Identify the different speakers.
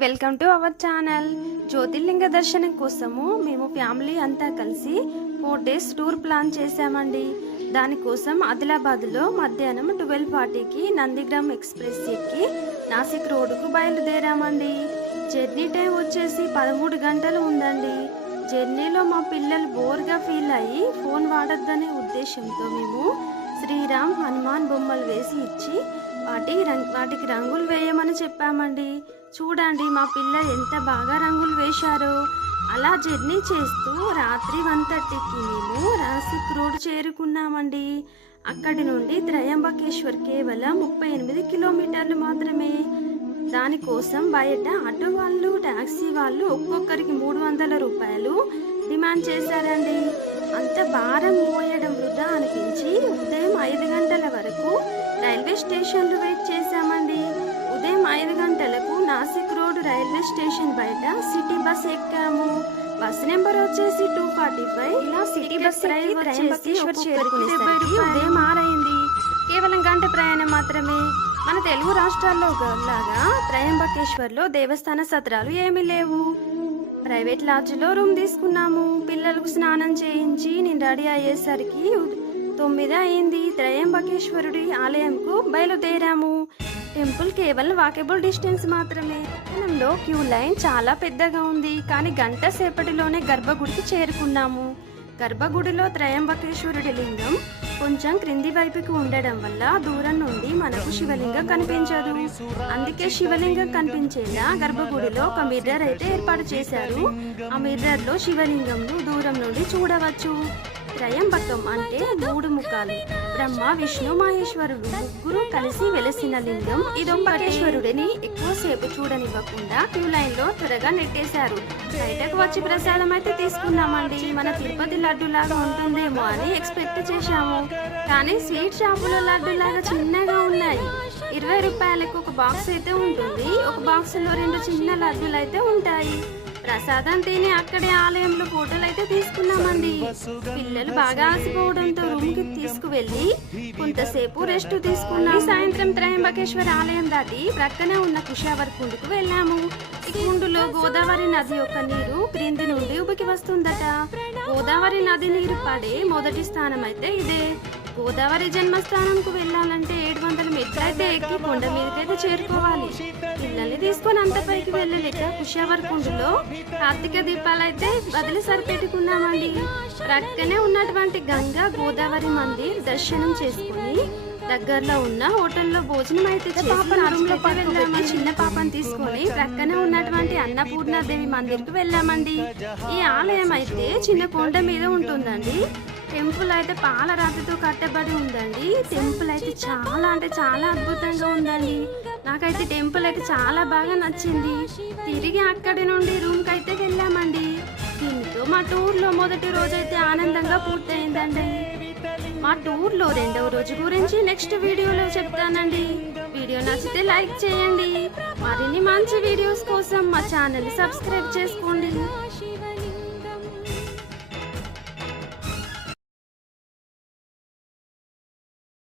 Speaker 1: Welcome to our channel. జ్యోతిర్లింగ దర్శనం కోసము మేము ఫ్యామిలీ అంతా కలిసి ఫోర్ డేస్ టూర్ ప్లాన్ చేశామండి. దానికోసం ఆదిలాబాద్లో మధ్యాహ్నం ట్వెల్వ్ ఫార్టీకి నందిగ్రామ్ ఎక్స్ప్రెస్ ఎక్కి నాసిక్ రోడ్డుకు బయలుదేరామండి. జర్నీ టైం వచ్చేసి పదమూడు గంటలు ఉందండి. జర్నీలో మా పిల్లలు బోర్గా ఫీల్ అయ్యి ఫోన్ వాడొద్దనే ఉద్దేశంతో మేము శ్రీరామ్ హనుమాన్ బొమ్మలు వేసి ఇచ్చి వాటి రంగ్ వాటికి రంగులు వేయమని చెప్పామండి. చూడండి మా పిల్ల ఎంత బాగా రంగులు వేశారో. అలా జర్నీ చేస్తూ రాత్రి వన్ థర్టీకి మేము నాసిక్ రోడ్ చేరుకున్నామండి. అక్కడి నుండి త్రయంబకేశ్వర్ కేవలం ముప్పై ఎనిమిది కిలోమీటర్లు మాత్రమే. దానికోసం బయట ఆటో వాళ్ళు టాక్సీ వాళ్ళు ఒక్కొక్కరికి మూడు వందల రూపాయలు డిమాండ్ చేశారండి. అంత భారం మోయడం వృధా అనిపించి ఉదయం ఐదు గంటల వరకు రైల్వే స్టేషన్లు వెయిట్ చేశామండి. ఉదయం ఐదు గంటలకు నాసిక్ రోడ్ రైల్వే స్టేషన్ బయట సిటీ బస్ ఎక్కాము. బస్ నెంబర్ వచ్చేసి టూ ఫార్టీ ఫైవ్. ఇలా సిటీ బస్ రైలు చేరుకునేసరికి ఉదయం ఆరైంది కేవలం గంట ప్రయాణం మాత్రమే. మన తెలుగు రాష్ట్రాల్లో లాగా త్రయంబకేశ్వర్లో దేవస్థాన సత్రాలు ఏమీ లేవు. ప్రైవేట్ లాడ్జ్లో రూమ్ తీసుకున్నాము. పిల్లలకు స్నానం చేయించి నేను రెడీ అయ్యేసరికి తొమ్మిది అయింది. త్రయంబకేశ్వరుడి ఆలయంకు బయలుదేరాము. టెంపుల్ కేవలం వాకేబుల్ డిస్టెన్స్ మాత్రమే. లో క్యూ లైన్ చాలా పెద్దగా ఉంది. కానీ గంట సేపటిలోనే గర్భగుడికి చేరుకున్నాము. గర్భగుడిలో త్రయంబకేశ్వరుడి లింగం కొంచెం క్రింది వైపుకి ఉండడం వల్ల దూరం నుండి మనకు శివలింగం కనిపించదు. అందుకే శివలింగం కనిపించేలా గర్భగుడిలో ఒక మిర్రర్ అయితే ఏర్పాటు చేశారు. ఆ మిర్రర్లో శివలింగంను దూరం నుండి చూడవచ్చు. త్రయంబకం అంటే మూడు ముఖాలు. బ్రహ్మ విష్ణు మహేశ్వరుడు ముగ్గురు కలిసి వెలసిన లింగం. ఇదొంబకేశ్వరుడిని ఎక్కువసేపు చూడనివ్వకుండా క్యూ లైన్లో త్వరగా నెట్టేశారు. బయటకు వచ్చి ప్రసాదం అయితే తీసుకున్నామండి మన తిరుపతి లడ్డు లాగా ఉంటుందేమో అని ఎక్స్పెక్ట్ చేశాము. కానీ స్వీట్ షాపులో లడ్డు లాగా చిన్నగా ఉన్నాయి. ఇరవై రూపాయలకు ఒక బాక్స్ అయితే ఉంటుంది. ఒక బాక్స్లో రెండు చిన్న లడ్డులు అయితే ఉంటాయి. ప్రసాదం తిని అక్కడే ఆలయంలో ఫోటోలు అయితే తీసుకున్నామండి. పిల్లలు బాగా ఆసిపోవడంతో రూమ్కి తీసుకువెళ్ళి కొంతసేపు రెస్ట్ తీసుకున్నాం సాయంత్రం త్రయంబకేశ్వర ఆలయం దాటి ప్రక్కనే ఉన్న కుషావర్ కుండుకు వెళ్ళాము. ఈ కుండులో గోదావరి నది యొక్క నీరు క్రింది నుండి ఉబికి వస్తుందట. గోదావరి నది నీరు పడే మొదటి స్థానం అయితే ఇదే. గోదావరి జన్మస్థానంకు వెళ్ళాలంటే ఏడు వందల మెట్లు అయితే ఎక్కి కొండ మీదకైతే చేరుకోవాలి. పిల్లల్ని తీసుకొని అంత పైకి వెళ్ళలేక కుషావర్ కుండులో కార్తీక దీపాలు అయితే వదిలి సరిపెట్టుకున్నామండి. ప్రక్కనే ఉన్నటువంటి గంగా గోదావరి మందిర్ దర్శనం చేసుకుని దగ్గరలో ఉన్న హోటల్లో భోజనం అయితే చేసి రూమ్లో వెళ్ళాము. చిన్న పాపని తీసుకొని ప్రక్కనే ఉన్నటువంటి అన్నపూర్ణాదేవి మందిర్కి వెళ్ళామండి. ఈ ఆలయం అయితే చిన్న కొండ మీద ఉంటుందండి. టెంపుల్ అయితే పాలరాతితో కట్టబడి ఉందండి. టెంపుల్ అయితే చాలా అంటే చాలా అద్భుతంగా ఉందండి. నాకైతే టెంపుల్ అయితే చాలా బాగా నచ్చింది. తిరిగి అక్కడి నుండి రూమ్కి అయితే వెళ్ళామండి. దీంతో మా టూర్లో మొదటి రోజు అయితే ఆనందంగా పూర్తయిందండి. మా టూర్లో రెండవ రోజు గురించి నెక్స్ట్ వీడియోలో చెప్తానండి. వీడియో నచ్చితే లైక్ చేయండి. మరిన్ని మంచి వీడియోస్ కోసం మా ఛానల్ సబ్స్క్రైబ్ చేసుకోండి.